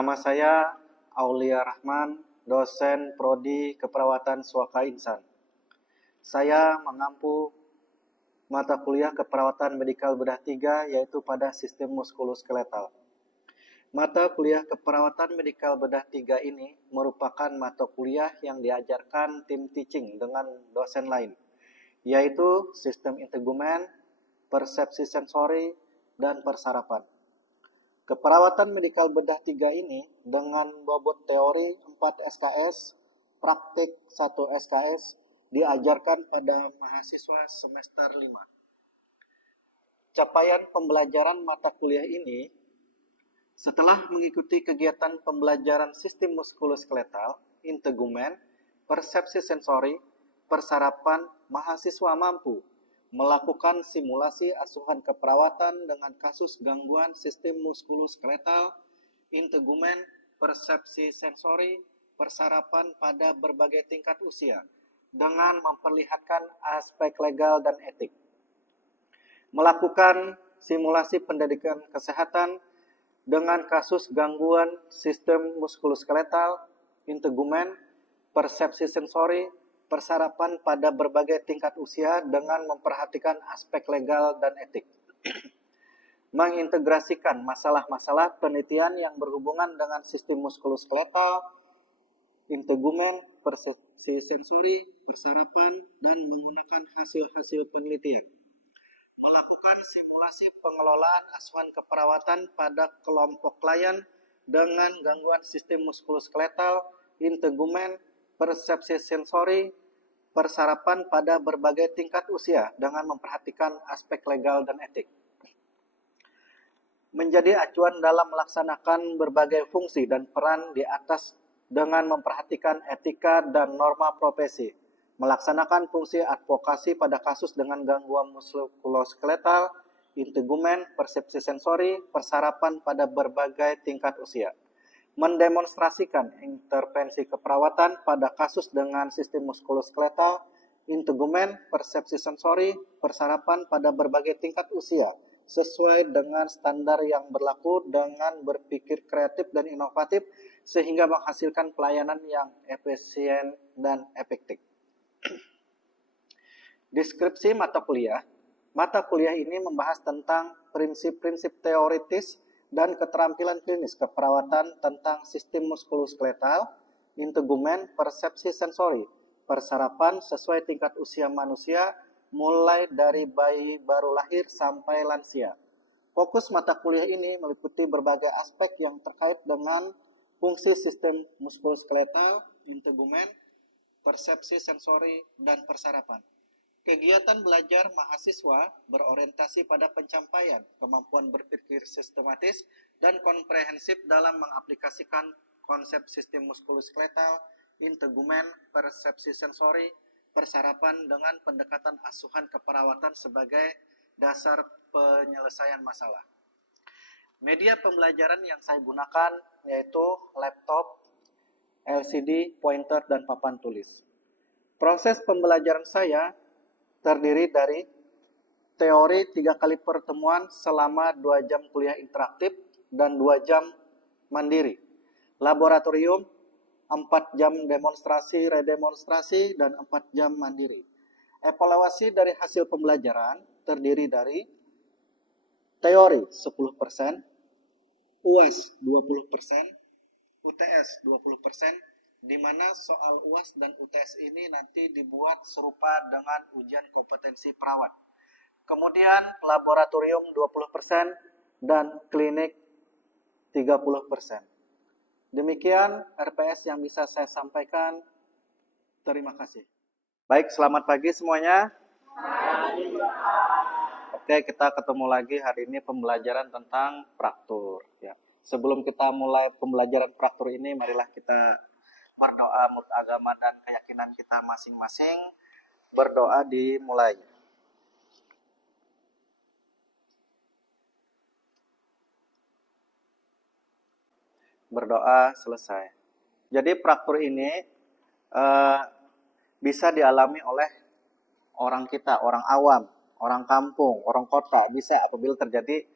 Nama saya Aulia Rahman, dosen Prodi Keperawatan Swaka Insan. Saya mengampu mata kuliah Keperawatan Medikal Bedah 3 yaitu pada sistem muskuloskeletal. Mata kuliah Keperawatan Medikal Bedah 3 ini merupakan mata kuliah yang diajarkan tim teaching dengan dosen lain, yaitu sistem integumen, persepsi sensori, dan persarapan. Keperawatan medikal bedah 3 ini dengan bobot teori 4 SKS, praktik 1 SKS diajarkan pada mahasiswa semester 5. Capaian pembelajaran mata kuliah ini setelah mengikuti kegiatan pembelajaran sistem muskuloskeletal, integumen, persepsi sensori, persarapan, mahasiswa mampu melakukan simulasi asuhan keperawatan dengan kasus gangguan sistem muskuloskeletal, integumen, persepsi sensori, persarapan pada berbagai tingkat usia dengan memperlihatkan aspek legal dan etik. Melakukan simulasi pendidikan kesehatan dengan kasus gangguan sistem muskuloskeletal, integumen, persepsi sensori, persarapan pada berbagai tingkat usia dengan memperhatikan aspek legal dan etik. Mengintegrasikan masalah-masalah penelitian yang berhubungan dengan sistem muskuloskeletal, integumen, persepsi sensori, persarapan, dan menggunakan hasil-hasil penelitian. Melakukan simulasi pengelolaan asuhan keperawatan pada kelompok klien dengan gangguan sistem muskuloskeletal, integumen, persepsi sensori, persarapan pada berbagai tingkat usia dengan memperhatikan aspek legal dan etik. Menjadi acuan dalam melaksanakan berbagai fungsi dan peran di atas dengan memperhatikan etika dan norma profesi. Melaksanakan fungsi advokasi pada kasus dengan gangguan muskuloskeletal, integumen, persepsi sensori, persarapan pada berbagai tingkat usia. Mendemonstrasikan intervensi keperawatan pada kasus dengan sistem muskuloskeletal, integumen, persepsi sensori, persarapan pada berbagai tingkat usia, sesuai dengan standar yang berlaku dengan berpikir kreatif dan inovatif sehingga menghasilkan pelayanan yang efisien dan efektif. Deskripsi mata kuliah. Mata kuliah ini membahas tentang prinsip-prinsip teoritis dan keterampilan klinis keperawatan tentang sistem muskuloskeletal, integumen, persepsi sensori, persarapan sesuai tingkat usia manusia, mulai dari bayi baru lahir sampai lansia. Fokus mata kuliah ini meliputi berbagai aspek yang terkait dengan fungsi sistem muskuloskeletal, integumen, persepsi sensori, dan persarapan. Kegiatan belajar mahasiswa berorientasi pada pencapaian kemampuan berpikir sistematis dan komprehensif dalam mengaplikasikan konsep sistem muskuloskeletal, integumen, persepsi sensori, persarapan dengan pendekatan asuhan keperawatan sebagai dasar penyelesaian masalah. Media pembelajaran yang saya gunakan yaitu laptop, LCD, pointer, dan papan tulis. Proses pembelajaran saya terdiri dari teori 3 kali pertemuan selama 2 jam kuliah interaktif dan 2 jam mandiri. Laboratorium 4 jam demonstrasi, redemonstrasi, dan 4 jam mandiri. Evaluasi dari hasil pembelajaran terdiri dari teori 10%, UAS 20%, UTS 20%, di mana soal UAS dan UTS ini nanti dibuat serupa dengan ujian kompetensi perawat. Kemudian laboratorium 20% dan klinik 30%. Demikian RPS yang bisa saya sampaikan. Terima kasih. Baik, selamat pagi semuanya. Oke, kita ketemu lagi hari ini pembelajaran tentang praktur. Ya. Sebelum kita mulai pembelajaran praktur ini, marilah kita berdoa menurut agama dan keyakinan kita masing-masing. Berdoa dimulai. Berdoa selesai. Jadi praktur ini bisa dialami oleh orang kita, orang awam, orang kampung, orang kota. Bisa apabila terjadi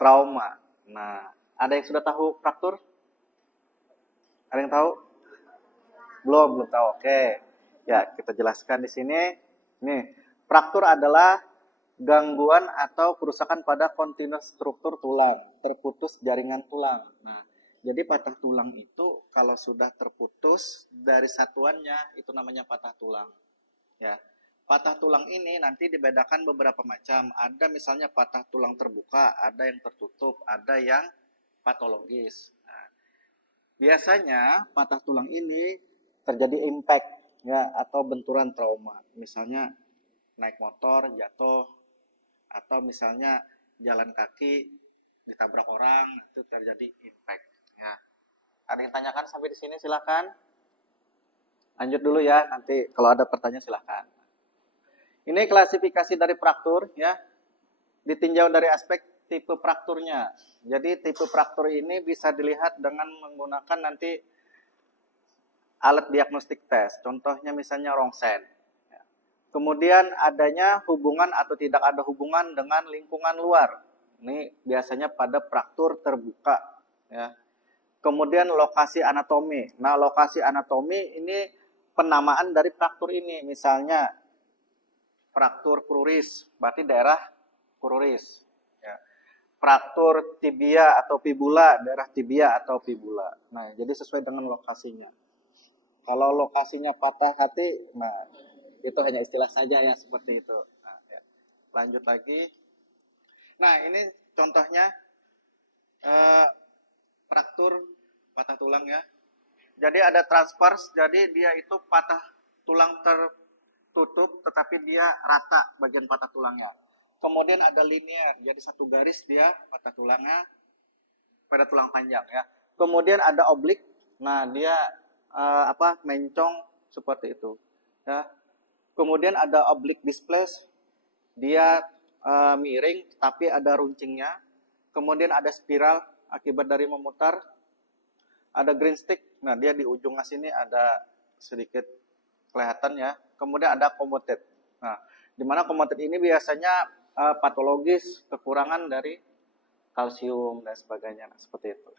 trauma. Nah, ada yang sudah tahu praktur? Ada yang tahu? Belum tahu. Oke. Ya, kita jelaskan di sini. Nih, fraktur adalah gangguan atau kerusakan pada kontinus struktur tulang, terputus jaringan tulang. Nah, jadi patah tulang itu kalau sudah terputus dari satuannya itu namanya patah tulang. Ya. Patah tulang ini nanti dibedakan beberapa macam. Ada misalnya patah tulang terbuka, ada yang tertutup, ada yang patologis. Nah, biasanya patah tulang ini terjadi impact ya atau benturan trauma. Misalnya naik motor jatuh atau misalnya jalan kaki ditabrak orang itu terjadi impact. Ya. Ada yang tanyakan sampai di sini silakan. Lanjut dulu ya, nanti kalau ada pertanyaan silakan. Ini klasifikasi dari fraktur ya. Ditinjau dari aspek tipe frakturnya. Jadi tipe fraktur ini bisa dilihat dengan menggunakan nanti alat diagnostik tes. Contohnya misalnya rongsen. Kemudian adanya hubungan atau tidak ada hubungan dengan lingkungan luar. Ini biasanya pada fraktur terbuka. Ya. Kemudian lokasi anatomi. Nah, lokasi anatomi ini penamaan dari fraktur ini. Misalnya fraktur kruris, berarti daerah kruris. Ya. Fraktur tibia atau fibula, daerah tibia atau fibula. Nah, jadi sesuai dengan lokasinya. Kalau lokasinya patah hati, nah itu hanya istilah saja ya seperti itu. Nah, ya. Lanjut lagi. Nah, ini contohnya fraktur patah tulang ya. Jadi ada transvers, jadi dia itu patah tulang tertutup, tetapi dia rata bagian patah tulangnya. Kemudian ada linear, jadi satu garis dia patah tulangnya pada tulang panjang ya. Kemudian ada oblik, nah dia mencong seperti itu. Ya. Kemudian ada oblik displaced, dia miring tapi ada runcingnya. Kemudian ada spiral akibat dari memutar. Ada green stick, nah dia di ujungnya sini ada sedikit kelihatan ya. Kemudian ada komoted. Nah, di mana komoted ini biasanya patologis, kekurangan dari kalsium dan sebagainya, nah, seperti itu.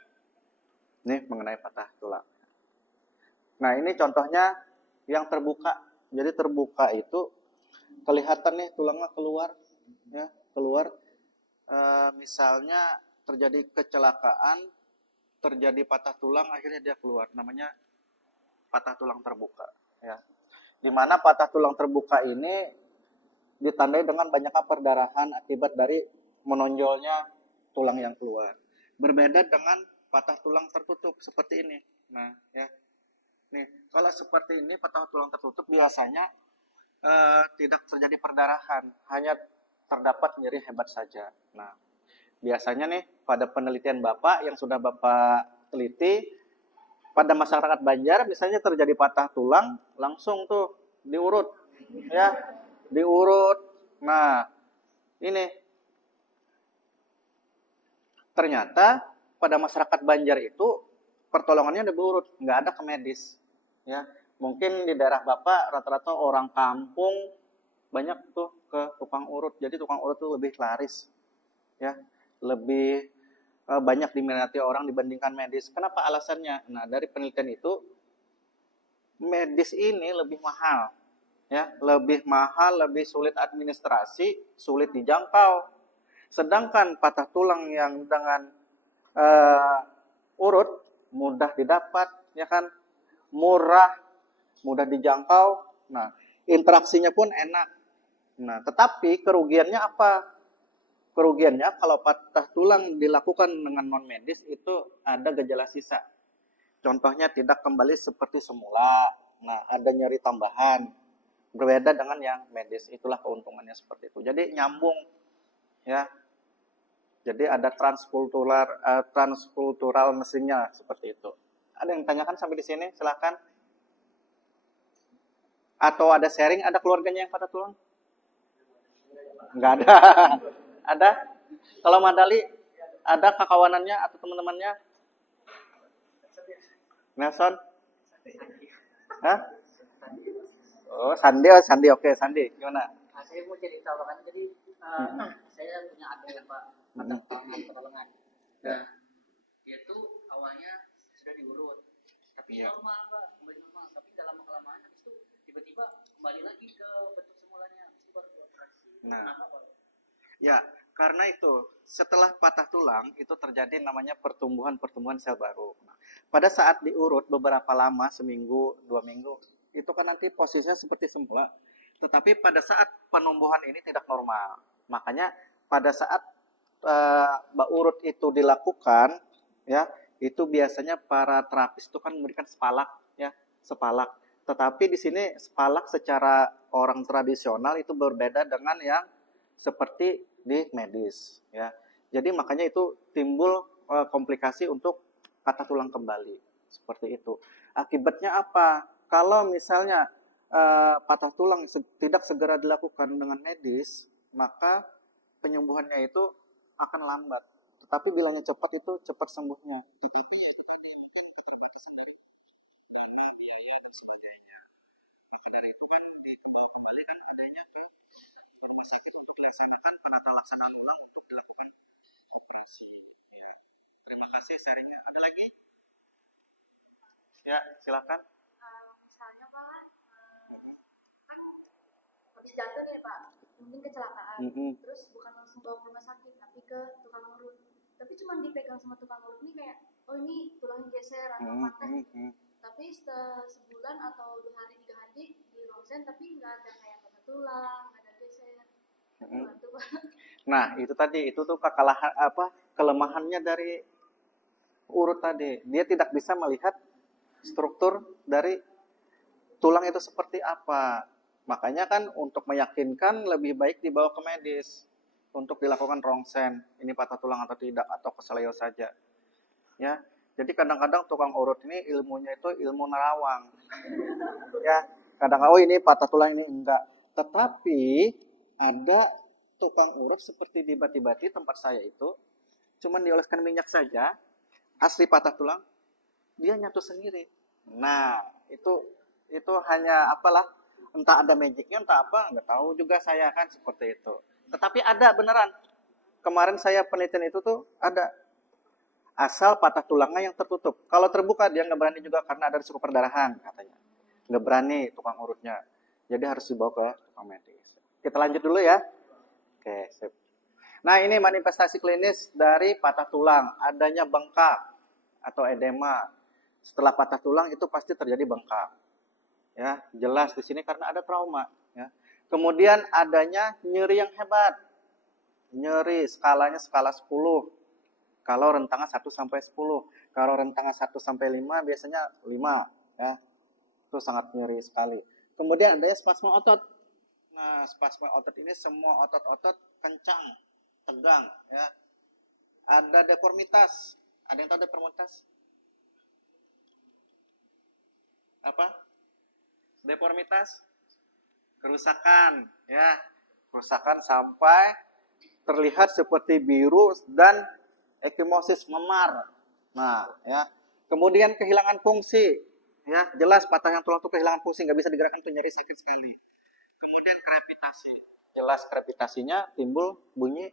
Ini mengenai patah tulang. Nah, ini contohnya yang terbuka. Jadi terbuka itu kelihatan nih tulangnya keluar, ya keluar. Misalnya terjadi kecelakaan, terjadi patah tulang, akhirnya dia keluar. Namanya patah tulang terbuka. Ya. Di mana patah tulang terbuka ini ditandai dengan banyaknya perdarahan akibat dari menonjolnya tulang yang keluar. Berbeda dengan patah tulang tertutup seperti ini. Nah, ya. Nih, kalau seperti ini patah tulang tertutup biasanya tidak terjadi perdarahan, hanya terdapat nyeri hebat saja. Nah, biasanya nih pada penelitian Bapak yang sudah Bapak teliti, pada masyarakat Banjar misalnya terjadi patah tulang, langsung tuh diurut, ya, diurut. Nah, ini ternyata pada masyarakat Banjar itu pertolongannya diurut, nggak ada ke medis, ya. Mungkin di daerah Bapak rata-rata orang kampung banyak tuh ke tukang urut, jadi tukang urut tuh lebih laris, ya, lebih banyak diminati orang dibandingkan medis. Kenapa alasannya? Nah, dari penelitian itu medis ini lebih mahal, ya, lebih mahal, lebih sulit administrasi, sulit dijangkau. Sedangkan patah tulang yang dengan urut mudah didapat, ya kan, murah, mudah dijangkau. Nah, interaksinya pun enak. Nah, tetapi kerugiannya apa? Kerugiannya kalau patah tulang dilakukan dengan non medis itu ada gejala sisa. Contohnya tidak kembali seperti semula. Nah, ada nyeri tambahan. Berbeda dengan yang medis. Itulah keuntungannya seperti itu. Jadi nyambung, ya. Jadi ada transkultural mesinnya seperti itu. Ada yang tanyakan sampai di sini? Silakan. Atau ada sharing, ada keluarganya yang patah tulang? Enggak ada. Ada? Kalau Madali, ada kakawanannya atau teman-temannya? Nelson? Hah? Oh, Sandi, oke, Sandi. Gimana? Nah, saya mau jadi tawaran, jadi saya punya adik yang Pak, pertolongan. Nah, dia tuh awalnya sudah diurut, Iya. normal Pak, kembali normal. Tapi dalam kelamaan habis itu tiba-tiba kembali lagi ke bentuk semulanya, habis itu baru dioperasi. Nah. Kenapa Pak? Ya, karena itu setelah patah tulang itu terjadi namanya pertumbuhan sel baru. Nah, pada saat diurut beberapa lama, seminggu, 2 minggu, itu kan nanti posisinya seperti semula. Tetapi pada saat penumbuhan ini tidak normal. Makanya pada saat urut itu dilakukan, ya, itu biasanya para terapis itu kan memberikan spalak, ya, spalak. Tetapi di sini spalak secara orang tradisional itu berbeda dengan yang seperti di medis, ya. Jadi makanya itu timbul komplikasi untuk patah tulang kembali seperti itu. Akibatnya apa? Kalau misalnya patah tulang tidak segera dilakukan dengan medis, maka penyembuhannya itu akan lambat. Tetapi bilangnya cepat itu cepat sembuhnya. Dilaksanakan penata laksanaan ulang untuk dilakukan operasi. Terima kasih sharingnya. Ada lagi? Ya, silakan. Misalnya Pak, kan habis jatuh nih Pak, mungkin kecelakaan, terus bukan langsung bawa ke rumah sakit, tapi ke tukang urut. Tapi cuma dipegang sama tukang urut ini kayak, oh ini tulangnya geser atau patah. Tapi sebulan atau 2 hari 3 hari di ronsen, tapi nggak ada kayak patah tulang, nggak ada geser. Nah, itu tadi itu tuh kelemahannya dari urut tadi. Dia tidak bisa melihat struktur dari tulang itu seperti apa. Makanya kan untuk meyakinkan lebih baik dibawa ke medis untuk dilakukan rongsen. Ini patah tulang atau tidak atau keseleo saja. Ya. Jadi kadang-kadang tukang urut ini ilmunya itu ilmu nerawang. Ya, kadang-kadang ini patah tulang ini enggak. Tetapi ada tukang urut seperti di Bati-Bati tempat saya itu, cuman dioleskan minyak saja, asli patah tulang, dia nyatu sendiri. Nah, itu hanya apalah, entah ada magicnya, entah apa, nggak tahu juga saya kan seperti itu. Tetapi ada beneran. Kemarin saya penelitian itu tuh ada. Asal patah tulangnya yang tertutup. Kalau terbuka dia nggak berani juga karena ada risiko perdarahan katanya. Nggak berani tukang urutnya. Jadi harus dibawa ke tukang medis. Kita lanjut dulu ya. Oke, sip. Nah, ini manifestasi klinis dari patah tulang. Adanya bengkak atau edema. Setelah patah tulang itu pasti terjadi bengkak. Ya, jelas di sini karena ada trauma. Ya. Kemudian adanya nyeri yang hebat. Nyeri skalanya skala 10. Kalau rentangan 1 sampai 10. Kalau rentangan 1 sampai 5 biasanya 5. Ya. Itu sangat nyeri sekali. Kemudian adanya spasme otot. Nah, spasme otot ini semua otot-otot kencang, tegang. Ya. Ada deformitas. Ada yang tahu deformitas? Apa? Deformitas? Kerusakan. Ya. Kerusakan sampai terlihat seperti biru dan ekimosis memar. Nah, ya. Kemudian kehilangan fungsi. Ya, jelas patahnya tulang itu kehilangan fungsi, nggak bisa digerakkan, itu nyeri sakit sekali. Kemudian krepitasi. Jelas krepitasinya timbul bunyi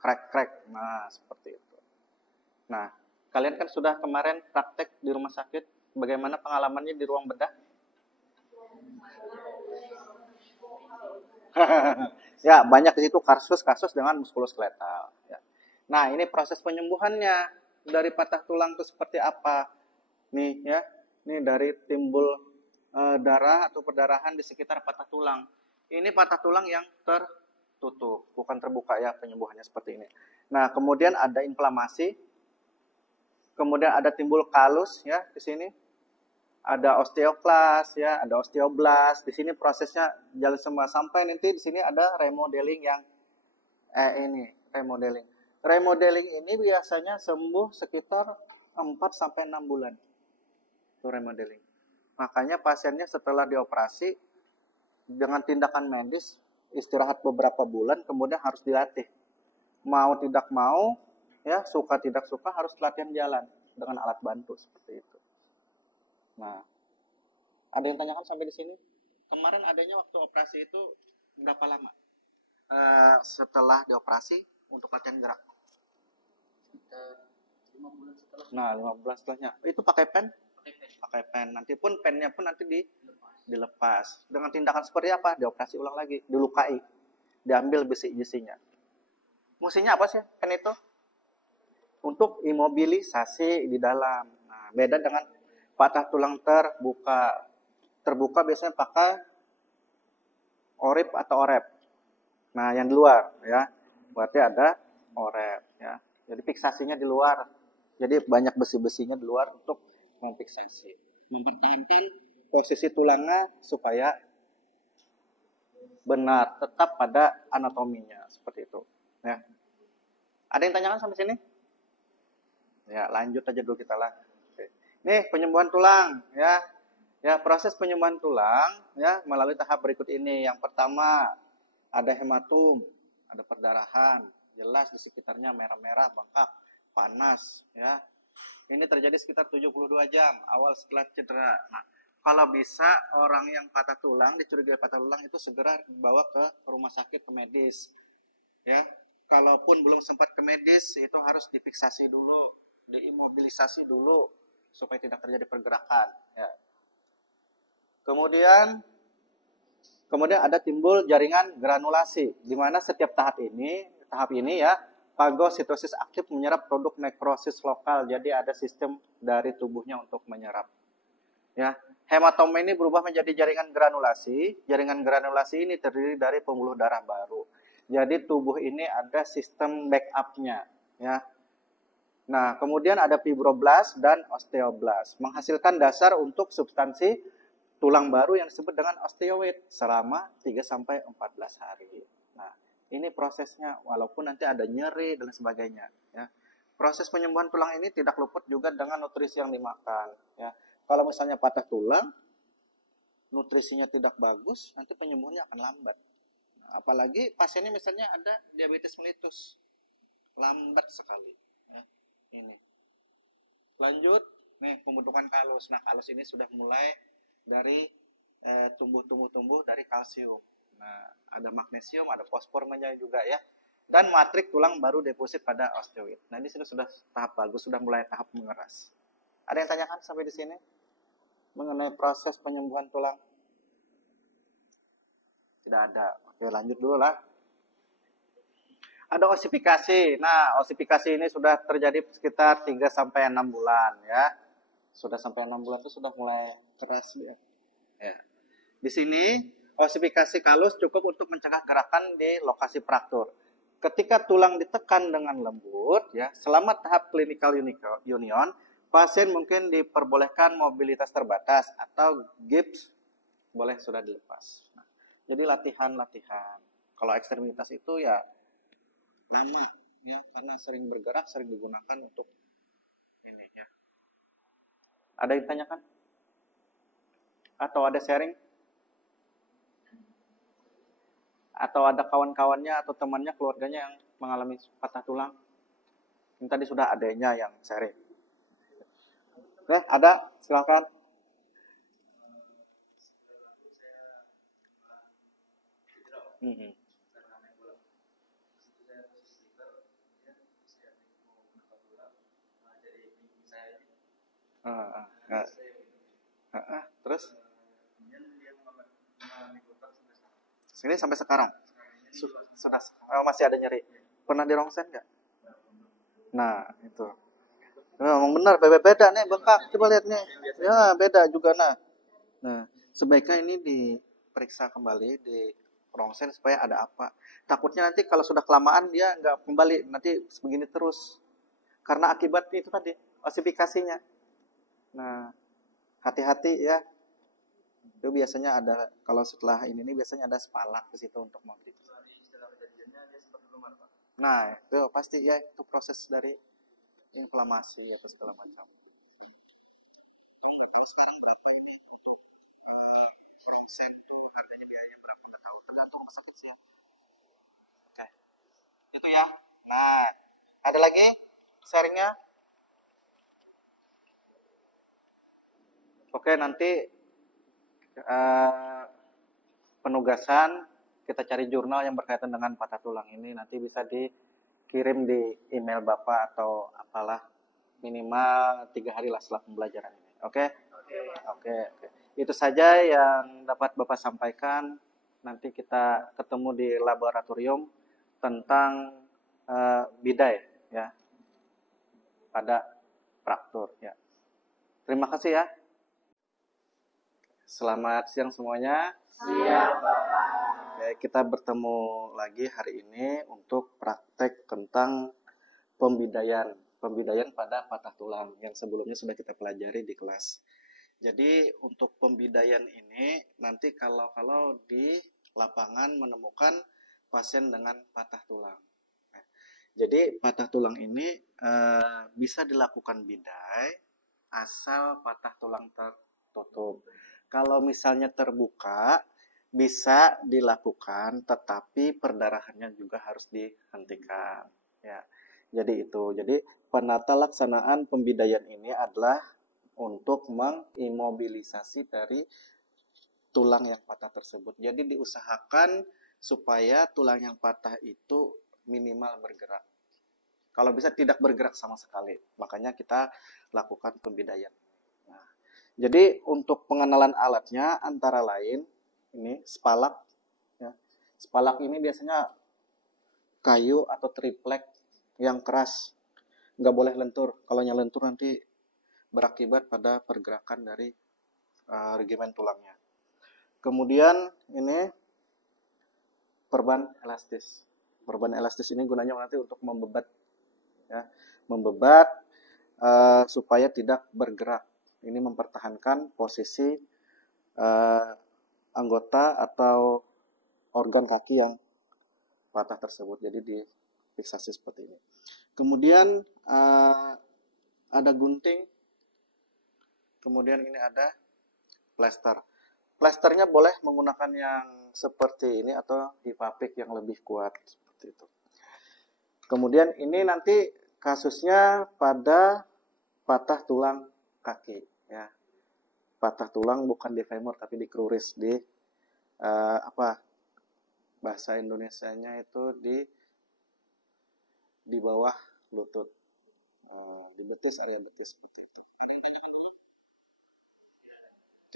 krek-krek. Nah, seperti itu. Nah, kalian kan sudah kemarin praktek di rumah sakit. Bagaimana pengalamannya di ruang bedah? Ya, banyak di situ kasus-kasus dengan muskuloskeletal. Ya. Nah, ini proses penyembuhannya dari patah tulang itu seperti apa? Nih ya, ini dari timbul darah atau perdarahan di sekitar patah tulang. Ini patah tulang yang tertutup, bukan terbuka ya, penyembuhannya seperti ini. Nah, kemudian ada inflamasi, kemudian ada timbul kalus ya di sini. Ada osteoklas ya, ada osteoblast. Di sini prosesnya jalan semua sampai nanti di sini ada remodeling yang ini remodeling. Remodeling ini biasanya sembuh sekitar 4 sampai 6 bulan. Itu remodeling. Makanya pasiennya setelah dioperasi dengan tindakan medis istirahat beberapa bulan kemudian harus dilatih. Mau tidak mau ya, suka tidak suka harus latihan jalan dengan alat bantu seperti itu. Nah, ada yang tanyakan sampai di sini? Kemarin adanya waktu operasi itu berapa lama? Setelah dioperasi untuk latihan gerak? 5 bulan setelah. Nah, 5 bulan setelahnya. Itu pakai pen? Pakai pen. pakai pen. Nanti pun pennya pun nanti dilepas. Dengan tindakan seperti apa? Dioperasi ulang lagi, dilukai, diambil besi-besinya. Fungsinya apa sih pen itu? Untuk imobilisasi di dalam. Nah, beda dengan patah tulang terbuka. Terbuka biasanya pakai orip atau orep. Nah, yang di luar ya. Berarti ada orep ya. Jadi fiksasinya di luar. Jadi banyak besi-besinya di luar untuk memfiksasi. Mempertahankan posisi tulangnya supaya benar, tetap pada anatominya seperti itu ya. Ada yang tanyakan sampai sini? Ya, lanjut aja dulu kita lah. Oke. Nih, penyembuhan tulang ya. Ya, proses penyembuhan tulang ya melalui tahap berikut ini. Yang pertama, ada hematum, ada perdarahan, jelas di sekitarnya merah-merah, bengkak, panas ya. Ini terjadi sekitar 72 jam awal setelah cedera. Nah, kalau bisa orang yang patah tulang, dicurigai patah tulang itu segera dibawa ke rumah sakit, ke medis. Ya, kalaupun belum sempat ke medis, itu harus difiksasi dulu, diimobilisasi dulu supaya tidak terjadi pergerakan. Ya. Kemudian ada timbul jaringan granulasi, di mana setiap tahap ini ya, fagositosis aktif menyerap produk nekrosis lokal. Jadi ada sistem dari tubuhnya untuk menyerap. Ya, hematoma ini berubah menjadi jaringan granulasi. Jaringan granulasi ini terdiri dari pembuluh darah baru. Jadi tubuh ini ada sistem backup-nya, ya. Nah, kemudian ada fibroblast dan osteoblast, menghasilkan dasar untuk substansi tulang baru yang disebut dengan osteoid selama 3-14 hari. Nah, ini prosesnya, walaupun nanti ada nyeri dan sebagainya, ya. Proses penyembuhan tulang ini tidak luput juga dengan nutrisi yang dimakan, ya. Kalau misalnya patah tulang, nutrisinya tidak bagus, nanti penyembuhannya akan lambat. Nah, apalagi pasiennya misalnya ada diabetes mellitus, lambat sekali. Ya, ini. Lanjut, nih pembentukan kalus. Nah, kalus ini sudah mulai dari tumbuh dari kalsium. Nah, ada magnesium, ada fosfornya juga ya. Dan matrik tulang baru deposit pada osteoid. Nah, ini sudah tahap bagus, sudah mulai tahap mengeras. Ada yang tanyakan sampai di sini mengenai proses penyembuhan tulang? Tidak ada. Oke, lanjut dulu lah. Ada osifikasi. Nah, osifikasi ini sudah terjadi sekitar 3-6 bulan ya. Sudah sampai 6 bulan itu sudah mulai keras dia. Ya. Di sini osifikasi kalus cukup untuk mencegah gerakan di lokasi fraktur. Ketika tulang ditekan dengan lembut ya, selama tahap clinical union, pasien mungkin diperbolehkan mobilitas terbatas atau gips boleh sudah dilepas. Nah, jadi latihan. Kalau ekstremitas itu ya lama ya, karena sering bergerak, sering digunakan untuk ini ya. Ada yang tanyakan? Atau ada sharing? Atau ada kawan-kawannya atau temannya, keluarganya yang mengalami patah tulang? Ini tadi sudah adanya yang sharing. Ada? Silakan. Terus? Sini sampai sekarang? Sudah masih ada nyeri. Pernah di rongsen nggak? Nah, itu. Memang benar, beda nih bengkak. Coba lihat nih. Ya, beda juga nah. Nah, sebaiknya ini diperiksa kembali di rongsen supaya ada apa. Takutnya nanti kalau sudah kelamaan dia nggak kembali, nanti begini terus. Karena akibat itu tadi, osifikasinya. Nah, hati-hati ya. Itu biasanya ada, kalau setelah ini biasanya ada spalak di situ untuk memperiksa. Nah, itu pasti ya, itu proses dari inflamasi atau segala macam. Sekarang berapa ini? Rongsen itu harganya biayanya berapa? Nggak tahu, tergantung pesakit sih ya. Oke, itu ya. Nah, ada lagi sharingnya? Oke, nanti penugasan kita cari jurnal yang berkaitan dengan patah tulang ini, nanti bisa dikirim di email Bapak atau apalah, minimal 3 hari lah setelah pembelajaran ini. Oke? Oke, oke. Itu saja yang dapat Bapak sampaikan. Nanti kita ketemu di laboratorium tentang bidai ya pada fraktur ya. Terima kasih ya. Selamat siang semuanya. Siap, Oke, kita bertemu lagi hari ini untuk praktek tentang pembidaian pada patah tulang yang sebelumnya sudah kita pelajari di kelas. Jadi untuk pembidaian ini nanti kalau di lapangan menemukan pasien dengan patah tulang. Jadi patah tulang ini bisa dilakukan bidai asal patah tulang tertutup. Kalau misalnya terbuka bisa dilakukan, tetapi perdarahannya juga harus dihentikan. Ya, jadi itu. Jadi penata laksanaan pembidaian ini adalah untuk mengimobilisasi dari tulang yang patah tersebut. Jadi diusahakan supaya tulang yang patah itu minimal bergerak. Kalau bisa tidak bergerak sama sekali. Makanya kita lakukan pembidaian. Nah, jadi untuk pengenalan alatnya antara lain ini spalak. Ya. Spalak ini biasanya kayu atau triplek yang keras. Nggak boleh lentur. Kalau lentur nanti berakibat pada pergerakan dari regimen tulangnya. Kemudian ini perban elastis. Perban elastis ini gunanya nanti untuk membebat, ya, membebat supaya tidak bergerak. Ini mempertahankan posisi anggota atau organ kaki yang patah tersebut. Jadi difiksasi seperti ini. Kemudian ada gunting. Kemudian ini ada plester. Plesternya boleh menggunakan yang seperti ini atau hipapik yang lebih kuat seperti itu. Kemudian ini nanti kasusnya pada patah tulang kaki, ya. Patah tulang bukan di femur tapi di kruris, di bahasa Indonesianya itu di bawah lutut. Di betis, area betis seperti itu.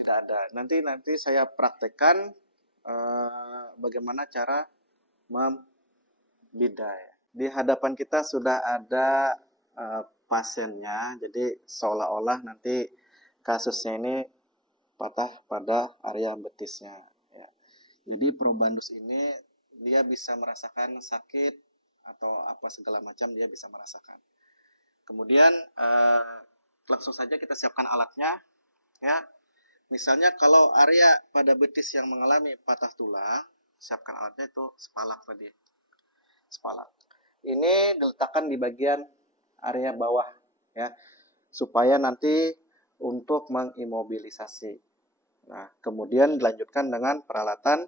Tidak ada. Nanti saya praktekkan bagaimana cara membidai. Di hadapan kita sudah ada pasiennya, jadi seolah-olah nanti kasusnya ini patah pada area betisnya. Ya. Jadi probandus ini dia bisa merasakan sakit atau apa segala macam dia bisa merasakan. Kemudian langsung saja kita siapkan alatnya, ya. Misalnya kalau area pada betis yang mengalami patah tulang, siapkan alatnya itu spalak tadi. Spalak. Ini diletakkan di bagian area bawah, ya, supaya nanti untuk mengimobilisasi. Nah, kemudian dilanjutkan dengan peralatan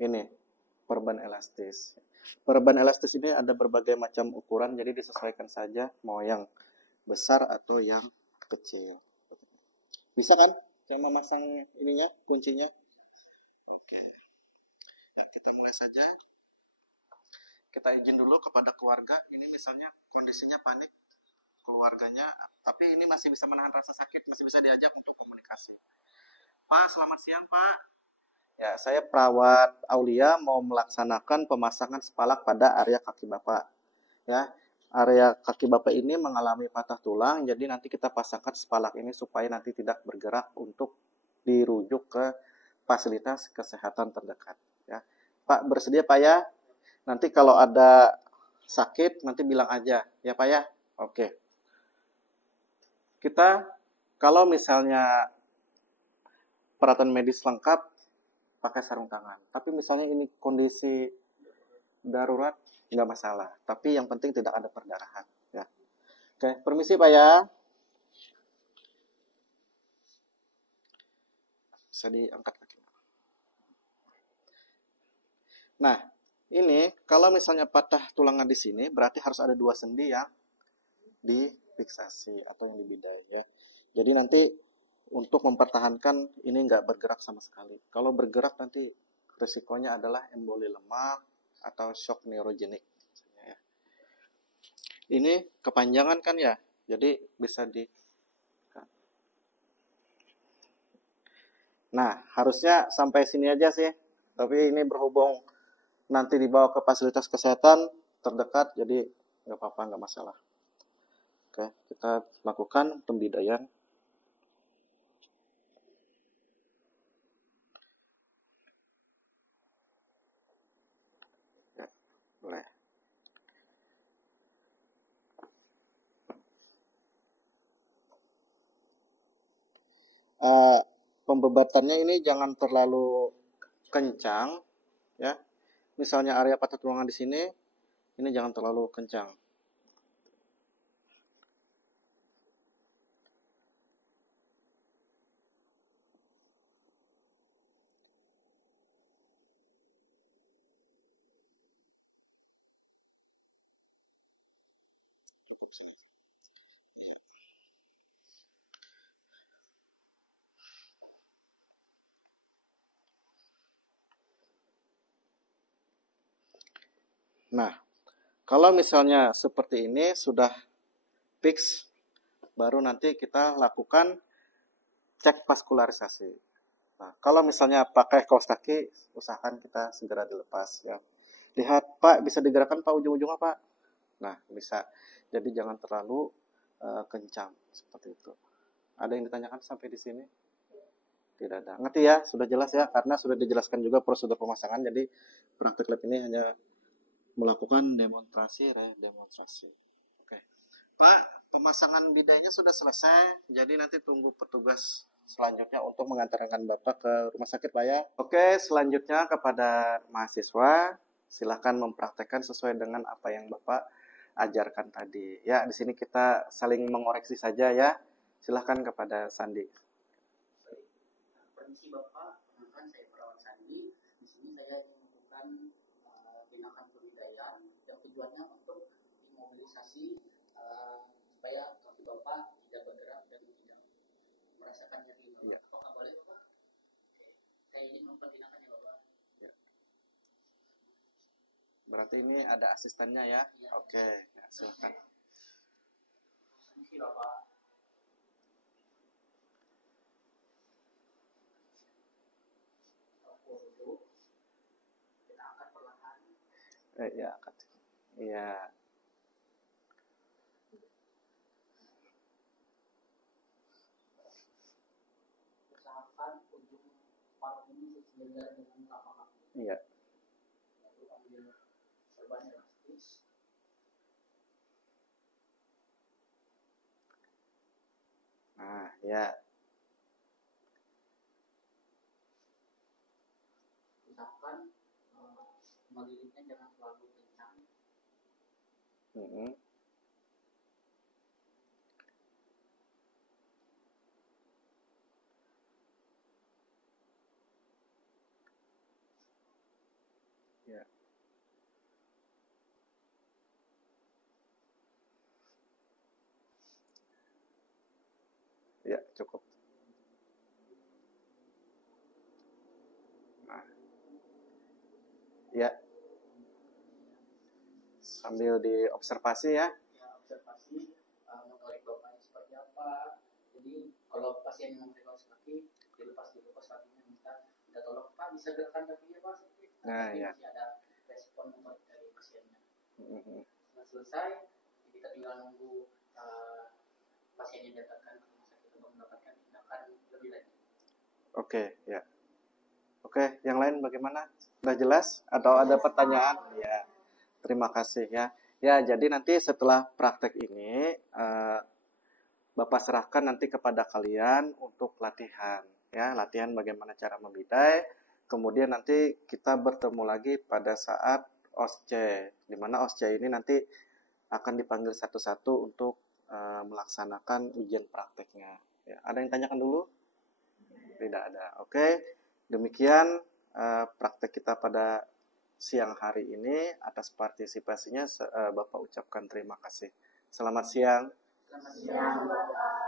ini, perban elastis. Perban elastis ini ada berbagai macam ukuran, jadi disesuaikan saja mau yang besar atau yang kecil. Bisa kan? Saya memasang ininya, kuncinya. Oke. Ya, kita mulai saja. Kita izin dulu kepada keluarga. Ini misalnya kondisinya panik keluarganya, tapi ini masih bisa menahan rasa sakit, masih bisa diajak untuk komunikasi. Pak, selamat siang, Pak. Ya, saya perawat Aulia mau melaksanakan pemasangan spalak pada area kaki Bapak. Ya, area kaki Bapak ini mengalami patah tulang, jadi nanti kita pasangkan spalak ini supaya nanti tidak bergerak untuk dirujuk ke fasilitas kesehatan terdekat. Ya. Pak, bersedia Pak ya? Nanti kalau ada sakit, nanti bilang aja. Ya Pak ya? Oke. Kita, kalau misalnya peralatan medis lengkap, pakai sarung tangan. Tapi misalnya ini kondisi darurat, nggak masalah, tapi yang penting tidak ada perdarahan, ya. Oke, permisi Pak ya. Bisa diangkat lagi. Nah, ini kalau misalnya patah tulangan di sini, berarti harus ada 2 sendi yang difiksasi atau yang dibidai, ya. Jadi nanti untuk mempertahankan ini nggak bergerak sama sekali. Kalau bergerak nanti risikonya adalah emboli lemak atau shock neurogenik. Ini kepanjangan kan ya, jadi bisa dikasih Nah, harusnya sampai sini aja sih. Tapi ini berhubung nanti dibawa ke fasilitas kesehatan terdekat, jadi nggak apa-apa, nggak masalah. Oke, kita lakukan pembidaian. Ya, boleh. Pembebatannya ini jangan terlalu kencang, ya. Misalnya area patah tulangan di sini, ini jangan terlalu kencang. Cukup sini. Ya. Nah, kalau misalnya seperti ini sudah fix, baru nanti kita lakukan cek vaskularisasi. Nah, kalau misalnya pakai kaos kaki, usahakan kita segera dilepas ya. Lihat Pak, bisa digerakkan Pak ujung-ujungnya Pak. Nah, bisa. Jadi jangan terlalu kencang seperti itu. Ada yang ditanyakan sampai di sini? Tidak ada. Ngerti ya? Sudah jelas ya? Karena sudah dijelaskan juga prosedur pemasangan. Jadi praktik lab ini hanya melakukan demonstrasi, redemonstrasi. Oke. Pak, pemasangan bidainya sudah selesai. Jadi nanti tunggu petugas selanjutnya untuk mengantarkan Bapak ke rumah sakit Pak ya. Oke, selanjutnya kepada mahasiswa, silahkan mempraktekkan sesuai dengan apa yang Bapak ajarkan tadi. Ya, di sini kita saling mengoreksi saja ya. Silahkan kepada Sandi. Permisi Bapak, perkenalkan saya Perawat Sandi. Di sini saya ingin melakukan tindakan pemberdayaan yang tujuannya untuk imobilisasi supaya kaki Bapak tidak bergerak dan tidak merasakan nyeri. Iya. Apakah boleh Bapak? Oke. Saya ingin melakukan tindakannya Bapak. Ya. Berarti ini ada asistennya ya? Ya. Oke, ya, silakan. Permisi Bapak. Kita angkat perlahan. Ya, angkat. Iya. Usahakan ujung paru ini sejajar dengan telapak kaki. Iya. Lalu ambil serban elastis. Nah, ya. Usahakan melilitnya jangan terlalu kencang. Ya. Ya, cukup. Nah. Ya. Sambil diobservasi ya. Ya, observasi motorik bapaknya seperti apa. Jadi kalau pasien yang memakai kaos kaki, dilepas dulu kaos kakinya, minta tolong Pak bisa gerakan kakinya Pak. Nah, tapi ya. masih ada respon motorik dari pasiennya. Mm-hmm. Setelah selesai, kita tinggal nunggu pasiennya datangkan ke rumah sakit untuk mendapatkan tindakan lebih lanjut. Oke, ya. Oke, yang lain bagaimana? Sudah jelas? Atau ada pertanyaan? Ya, terima kasih ya. Ya, jadi nanti setelah praktek ini, Bapak serahkan nanti kepada kalian untuk latihan. Ya, latihan bagaimana cara membidai. Kemudian nanti kita bertemu lagi pada saat OSCE, di mana OSCE ini nanti akan dipanggil satu-satu untuk melaksanakan ujian prakteknya. Ya, ada yang tanyakan dulu? Tidak ada. Oke, demikian praktek kita pada siang hari ini. Atas partisipasinya Bapak ucapkan terima kasih. Selamat siang. Selamat siang Bapak.